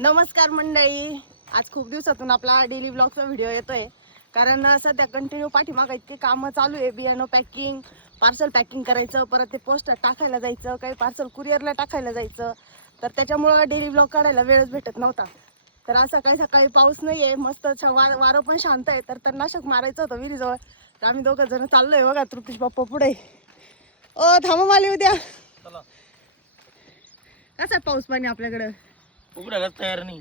नमस्कार मंडळी, आज खूप दिवसातून आपला डेली ब्लॉगचा व्हिडिओ येतोय. कारण सध्या कंटिन्यू पाठीमागे इतके कामं चालू आहे. बियाणं पॅकिंग, पार्सल पॅकिंग करायचं, परत ते पोस्टर टाकायला जायचं, काही पार्सल कुरिअरला टाकायला जायचं. तर त्याच्यामुळं डेली ब्लॉग काढायला वेळच भेटत नव्हता. तर आज सकाळी सकाळी पाऊस नाही आहे, मस्त वारं पण शांत आहे. तर तणनाशक मारायचं होतं विहिरीजवळ. तर आम्ही दोघं जण चाललोय बघा, तृप्तीश बाप्पा पुढे. ओ थांबा, माली उद्या कसं आहे पाऊस पाणी आपल्याकडं? उघडायला तयार नाही.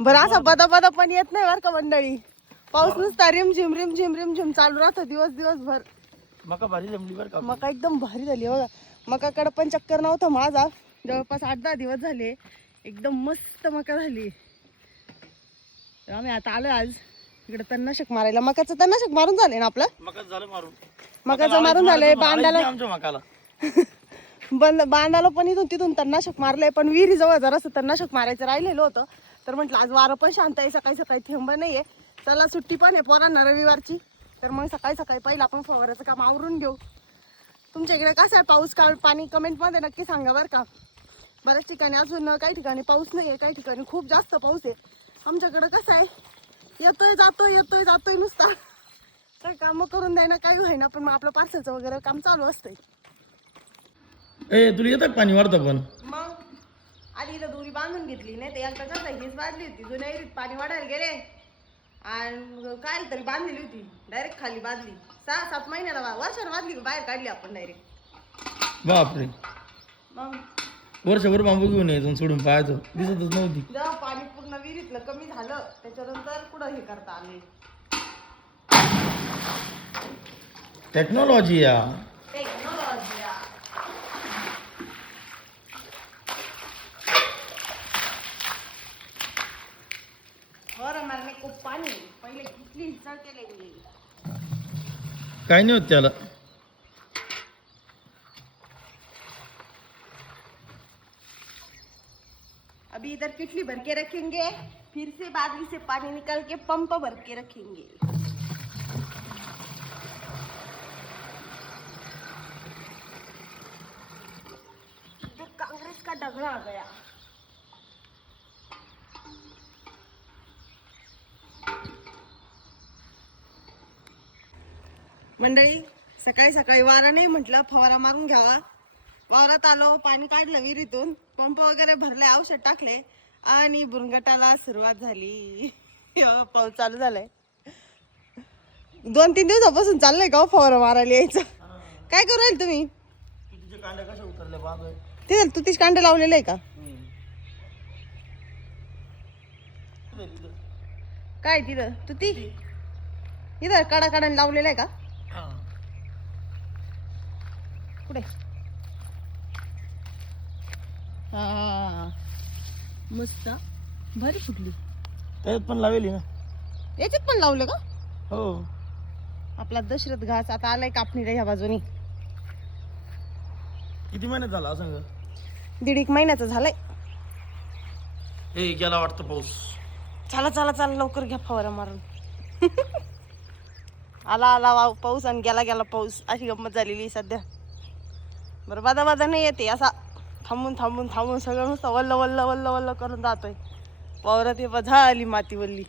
बरं, असा बदा पण येत नाही बरं का मंडळी. पाऊस नुसता रिमझिम रिमझिम रिमझिम चालू राहतो दिवसभर. मका भारी जमली बरं का. मका एकदम भारी झाली बघा. मकाकडे पण चक्कर नव्हतं माझा, जवळपास 8-10 दिवस झाले. एकदम मस्त मका झाली. आम्ही आता आलो आज इकडे तणनाशक मारायला. मकाचं तणनाशक मारून झालंय ना आपलं? मकाच झालं मारून. मकाचं मारून झालंय. बांधाला आमच्या मकाला बांधाला पण इथून तिथून तणनाशक मारलंय. पण विहिरी जवळ जरासं तणनाशक मारायचं राहिलेलं होतं. तर म्हटलं आज वारं पण शांत आहे, सकाळी सकाळी थेंब नाहीये, चला सुट्टी पण आहे पोरांना रविवारची. तर मग सकाळी सकाळी पहिला आपण फवाराचं काम आवरून घेऊ. तुमच्या इकडे कसं आहे पाऊस पाणी कमेंटमध्ये नक्की सांगा बरं का. बऱ्याच ठिकाणी अजून काही ठिकाणी पाऊस नाही आहे, काही ठिकाणी खूप जास्त पाऊस आहे. आमच्याकडं कसं आहे, येतोय जातोय नुसता. तर कामं करून द्यायना काही होईना, पण मग आपलं पार्सलचं वगैरे काम चालू असतंय. तुला येतं पाणी वाढतं पण मग आधी इथं दोरी बांधून घेतली, नाही तर एकदा कसं हीच बांधली होती. जुन्या विहिरीत पाणी वाढायला गेले आणि काय तरी बांधलेली होती, डायरेक्ट खाली बांधली. 6-7 महिन्याला वर्षानं बांधली, बाहेर काढली आपण डायरेक्ट. बापरे, मग वर्षभर बांबू घेऊन यायचं सोडून पाहायचं, दिसतच नव्हती. जेव्हा पाणी पूर्ण विहिरीतलं कमी झालं त्याच्यानंतर पुढं हे करता आले. टेक्नॉलॉजी या बरं मारणे खूप पाणी पहिले किती हिसाब केले. काय नाही होत त्याला. अभी इधर किटली भर के रखेंगे, फिर से बादली से पानी निकाल के पंप भर के रखेंगे. इधर कांग्रेस का डगरा आ गया. मंडळी, सकाळी सकाळी वारा नाही म्हटलं फवारा मारून घ्यावा. वावरात आलो, पाणी काढलं विहिरीतून, पंप वगैरे भरले, औषध टाकले आणि बुरंगटाला सुरुवात झाली. पाऊस चालू झालाय. 2-3 दिवसापासून चाललंय का फवारा मारायला यायचं. काय करू राहील तुम्ही? तुझे कांडे कसे उतरले बाबा? तिथे तुतीच कांडे लावलेलं आहे का? काय तिथं तुती इथं कडा लावलेलं आहे का? कुठे? हा मस्त भारी फुटली. त्याच्यात पण लावेली ना. याच्यात पण लावलं का? हो. आपला दशरथ घास आता आलाय कापणीला ह्या बाजूनी. किती महिन्यात झाला असं? 1.5 महिन्याचा झालाय. गेला वाटतं पाऊस. चला लवकर घ्या फवारा मारून. आला पाऊस आणि गेला पाऊस, अशी गंमत झालेली सध्या. बरं बादा नाही येते, असा थांबून सगळं नुसतं वल्ल करून जातोय वावरात. झाली माती वल्ली.